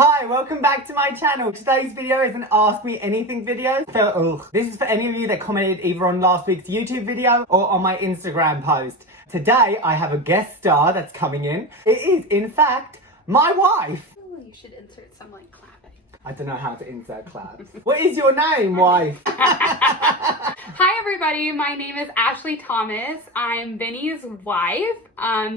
Hi, welcome back to my channel. Today's video is an Ask Me Anything video. This is for any of you that commented either on last week's YouTube video or on my Instagram post. Today, I have a guest star that's coming in. It is, in fact, my wife. Oh, you should insert some like clapping. I don't know how to insert claps. What is your name, wife? Hi everybody, my name is Ashley Thomas. I'm Vinny's wife.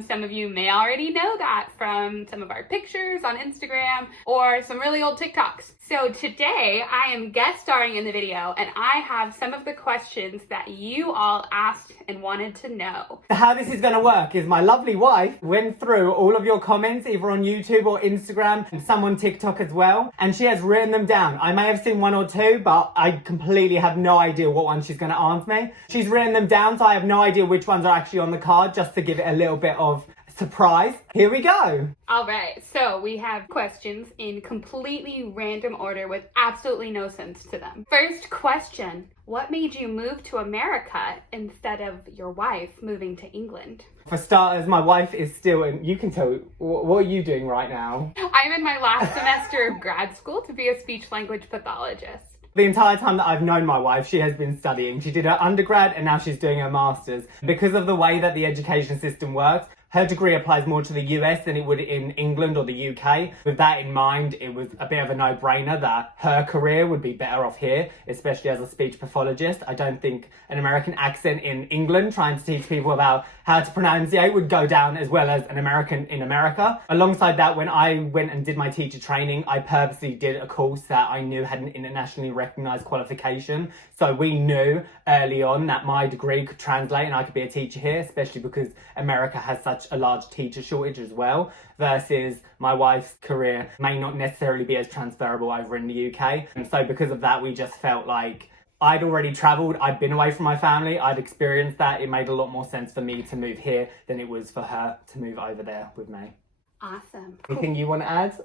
Some of you may already know that from some of our pictures on Instagram or some really old TikToks. So today I am guest starring in the video and I have some of the questions that you all asked and wanted to know. How this is going to work is my lovely wife went through all of your comments either on YouTube or Instagram and some on TikTok as well, and she has written them down. I may have seen one or two, but I completely have no idea what one she's going to answer me. She's written them down, so I have no idea which ones are actually on the card, just to give it a little bit of surprise. Here we go. All right, so we have questions in completely random order with absolutely no sense to them. First question, what made you move to America instead of your wife moving to England? For starters, my wife is still in, you can tell, what are you doing right now? I'm in my last semester of grad school to be a speech language pathologist. The entire time that I've known my wife, she has been studying. She did her undergrad and now she's doing her master's. Because of the way that the education system works, her degree applies more to the US than it would in England or the UK. With that in mind, it was a bit of a no-brainer that her career would be better off here, especially as a speech pathologist. I don't think an American accent in England trying to teach people about how to pronunciate would go down as well as an American in America. Alongside that, when I went and did my teacher training, I purposely did a course that I knew had an internationally recognized qualification. So we knew early on that my degree could translate and I could be a teacher here, especially because America has such a large teacher shortage as well, versus my wife's career may not necessarily be as transferable over in the UK. And so because of that, we just felt like I'd already travelled, I'd been away from my family, I'd experienced that. It made a lot more sense for me to move here than it was for her to move over there with me. Awesome. Anything you want to add?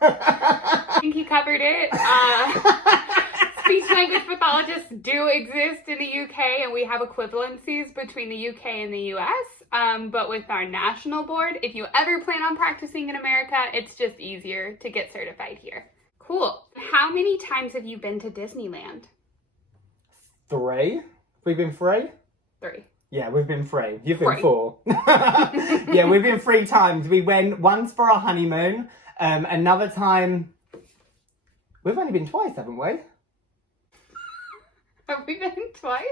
I think he covered it. Speech language pathologists do exist in the UK and we have equivalencies between the UK and the US. But with our national board, if you ever plan on practicing in America, it's just easier to get certified here. Cool. How many times have you been to Disneyland? 3? We've been 3? 3. Yeah, we've been 3. You've been 3. 4. Yeah, we've been 3 times. We went once for our honeymoon. Another time... We've only been twice, haven't we? Have we been twice?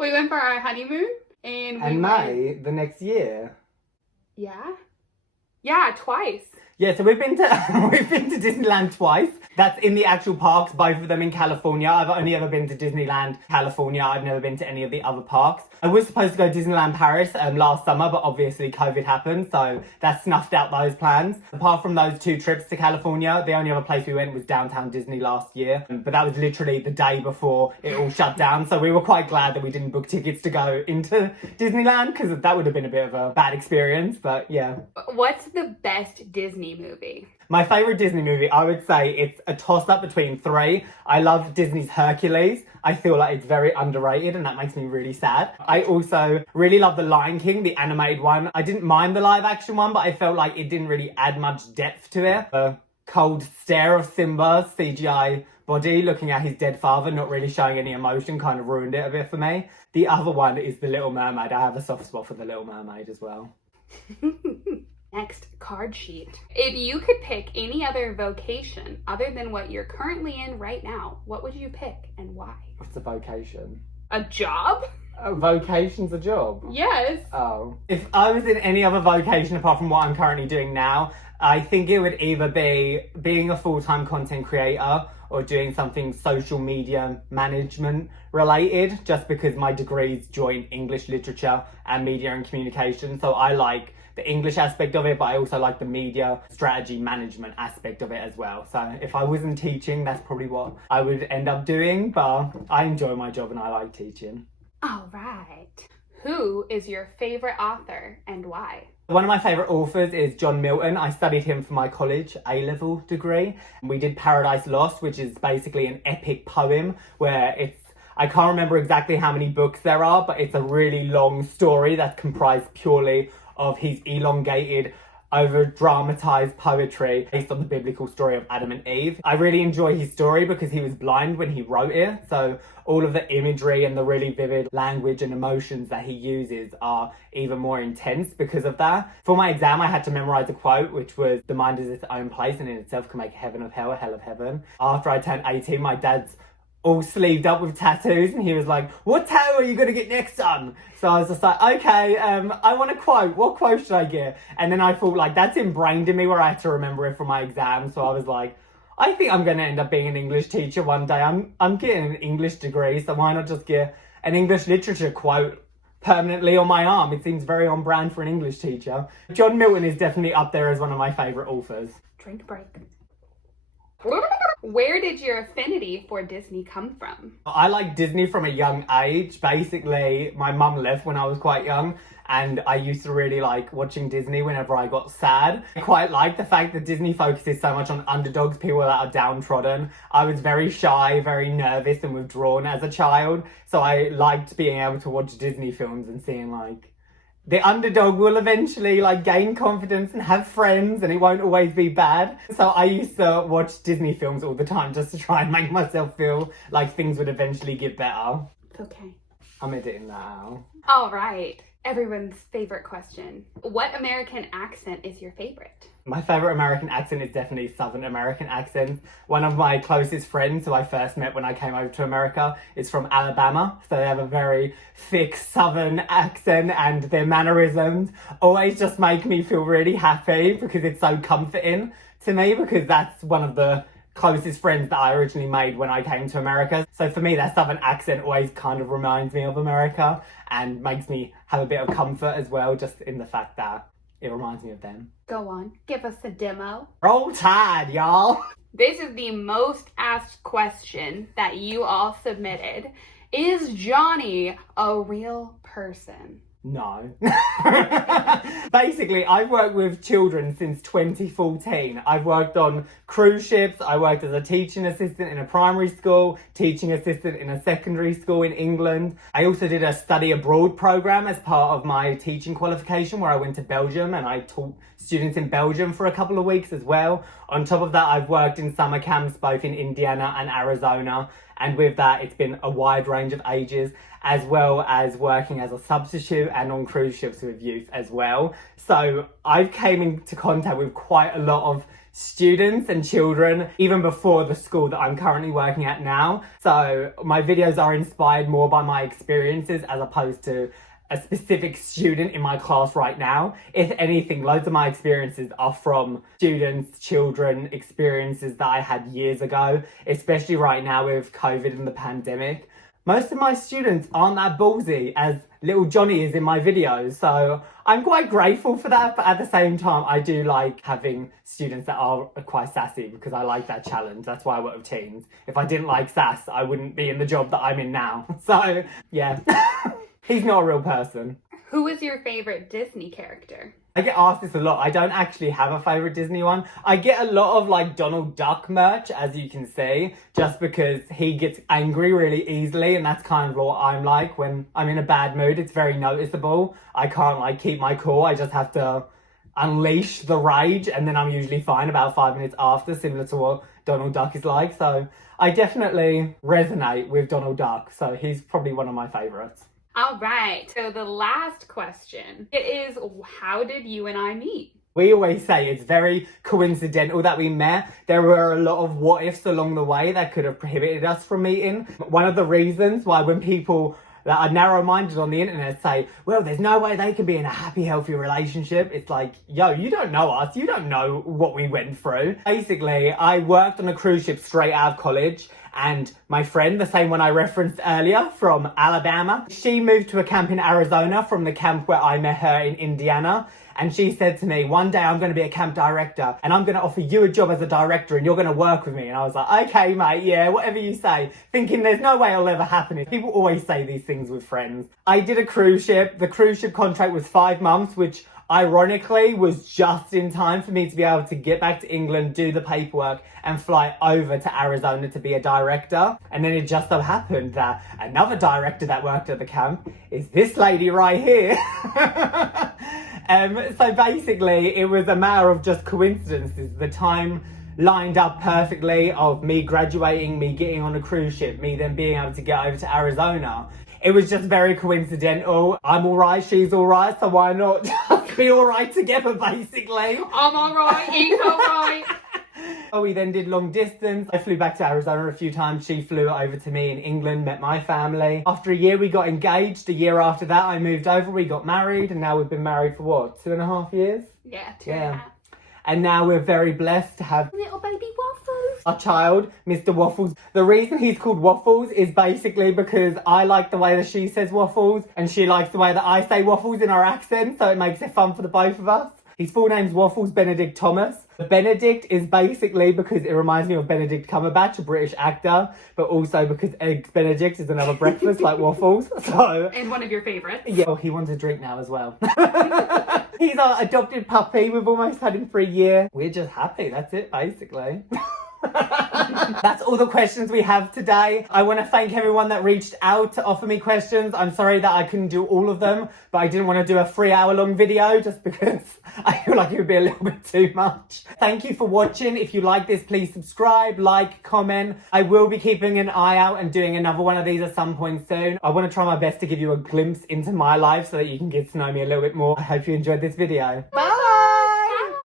We went for our honeymoon and May the next year. Yeah? Yeah, twice. Yeah, so we've been to Disneyland twice. That's in the actual parks, both of them in California. I've only ever been to Disneyland California. I've never been to any of the other parks. I was supposed to go to Disneyland Paris last summer, but obviously COVID happened, so that snuffed out those plans. Apart from those 2 trips to California, the only other place we went was downtown Disney last year. But that was literally the day before it all shut down, so we were quite glad that we didn't book tickets to go into Disneyland, because that would have been a bit of a bad experience, but yeah. What's the best Disney movie? My favourite Disney movie, I would say it's a toss-up between 3. I love Disney's Hercules. I feel like it's very underrated and that makes me really sad. I also really love The Lion King, the animated one. I didn't mind the live-action one, but I felt like it didn't really add much depth to it. The cold stare of Simba's CGI body looking at his dead father, not really showing any emotion, kind of ruined it a bit for me. The other one is The Little Mermaid. I have a soft spot for The Little Mermaid as well. Next card sheet. If you could pick any other vocation other than what you're currently in right now, what would you pick and why? What's a vocation? A job? A vocation's a job? Yes. Oh. If I was in any other vocation apart from what I'm currently doing now, I think it would either be being a full-time content creator or doing something social media management related, just because my degrees join English literature and media and communication. So I like the English aspect of it, but I also like the media strategy management aspect of it as well. So if I wasn't teaching, that's probably what I would end up doing, but I enjoy my job and I like teaching. All right. Who is your favorite author and why? One of my favourite authors is John Milton. I studied him for my college A-level degree. We did Paradise Lost, which is basically an epic poem where I can't remember exactly how many books there are, but it's a really long story that's comprised purely of his elongated over dramatized poetry based on the biblical story of Adam and Eve. I really enjoy his story because he was blind when he wrote it, so all of the imagery and the really vivid language and emotions that he uses are even more intense because of that. For my exam, I had to memorize a quote, which was, "The mind is its own place and in itself can make heaven of hell, a hell of heaven." After I turned 18, my dad's all sleeved up with tattoos, and he was like, "What tattoo are you going to get next, son?" So I was just like, okay, I want a quote. What quote should I get? And then I thought, like, that's ingrained in me where I had to remember it for my exam. So I was like, I think I'm going to end up being an English teacher one day. I'm getting an English degree, so why not just get an English literature quote permanently on my arm? It seems very on brand for an English teacher. John Milton is definitely up there as one of my favourite authors. Drink break. Where did your affinity for Disney come from? I like Disney from a young age. Basically, my mum left when I was quite young, and I used to really like watching Disney whenever I got sad. I quite like the fact that Disney focuses so much on underdogs, people that are downtrodden. I was very shy, very nervous and withdrawn as a child, so I liked being able to watch Disney films and seeing like the underdog will eventually like gain confidence and have friends, and it won't always be bad. So I used to watch Disney films all the time just to try and make myself feel like things would eventually get better. Okay. I'm editing that out. All right. Everyone's favorite question. What American accent is your favorite? My favourite American accent is definitely Southern American accent. One of my closest friends who I first met when I came over to America is from Alabama. So they have a very thick Southern accent, and their mannerisms always just make me feel really happy because it's so comforting to me, because that's one of the closest friends that I originally made when I came to America. So for me, that Southern accent always kind of reminds me of America and makes me have a bit of comfort as well, just in the fact that it reminds me of them. Go on, give us a demo. Roll Tide, y'all. This is the most asked question that you all submitted. Is Johnny a real person? No. Basically, I've worked with children since 2014. I've worked on cruise ships. I worked as a teaching assistant in a primary school, teaching assistant in a secondary school in England. I also did a study abroad program as part of my teaching qualification, where I went to Belgium and I taught students in Belgium for a couple of weeks as well. On top of that, I've worked in summer camps both in Indiana and Arizona. And with that, it's been a wide range of ages, as well as working as a substitute and on cruise ships with youth as well. So I've came into contact with quite a lot of students and children, even before the school that I'm currently working at now. So my videos are inspired more by my experiences as opposed to a specific student in my class right now. If anything, loads of my experiences are from students, children, experiences that I had years ago, especially right now with COVID and the pandemic. Most of my students aren't that ballsy as little Johnny is in my videos, so I'm quite grateful for that, but at the same time, I do like having students that are quite sassy because I like that challenge. That's why I work with teens. If I didn't like sass, I wouldn't be in the job that I'm in now. So, yeah. He's not a real person. Who is your favorite Disney character? I get asked this a lot. I don't actually have a favourite Disney one. I get a lot of like Donald Duck merch, as you can see, just because he gets angry really easily, and that's kind of what I'm like when I'm in a bad mood. It's very noticeable. I can't like keep my cool. I just have to unleash the rage, and then I'm usually fine about 5 minutes after, similar to what Donald Duck is like. So I definitely resonate with Donald Duck. So he's probably one of my favourites. All right, so the last question, it is, how did you and I meet? We always say it's very coincidental that we met. There were a lot of what ifs along the way that could have prohibited us from meeting. One of the reasons why when people that are narrow-minded on the internet say, well, there's no way they can be in a happy, healthy relationship. It's like, yo, you don't know us. You don't know what we went through. Basically, I worked on a cruise ship straight out of college, and my friend, the same one I referenced earlier from Alabama, she moved to a camp in Arizona from the camp where I met her in Indiana. And she said to me, one day I'm going to be a camp director and I'm going to offer you a job as a director and you're going to work with me. And I was like, okay, mate, yeah, whatever you say. Thinking there's no way it'll ever happen. People always say these things with friends. I did a cruise ship. The cruise ship contract was 5 months, which ironically was just in time for me to be able to get back to England, do the paperwork and fly over to Arizona to be a director. And then it just so happened that another director that worked at the camp is this lady right here. So basically, it was a matter of just coincidences. The time lined up perfectly of me graduating, me getting on a cruise ship, me then being able to get over to Arizona. It was just very coincidental. I'm alright, she's alright, so why not just be alright together, basically? I'm alright, he's alright. We then did long distance. I flew back to Arizona a few times. She flew over to me in England, met my family. After a year, we got engaged. A year after that, I moved over. We got married, and now we've been married for what, 2.5 years? Yeah, 2.5. And now we're very blessed to have Little baby Waffles. our child, Mr. Waffles. The reason he's called Waffles is basically because I like the way that she says waffles, and she likes the way that I say waffles in our accent, so it makes it fun for the both of us. His full name's Waffles Benedict Thomas. Benedict is basically because it reminds me of Benedict Cumberbatch, a British actor, but also because Eggs Benedict is another breakfast like waffles. So, And one of your favorites. yeah, well, he wants a drink now as well. He's our adopted puppy. We've almost had him for a year. We're just happy. That's it, basically. That's all the questions we have today. I want to thank everyone that reached out to offer me questions. I'm sorry that I couldn't do all of them, but I didn't want to do a 3-hour-long video just because I feel like it would be a little bit too much. Thank you for watching. If you like this, please subscribe, like, comment. I will be keeping an eye out and doing another one of these at some point soon. I want to try my best to give you a glimpse into my life so that you can get to know me a little bit more. I hope you enjoyed this video. Bye!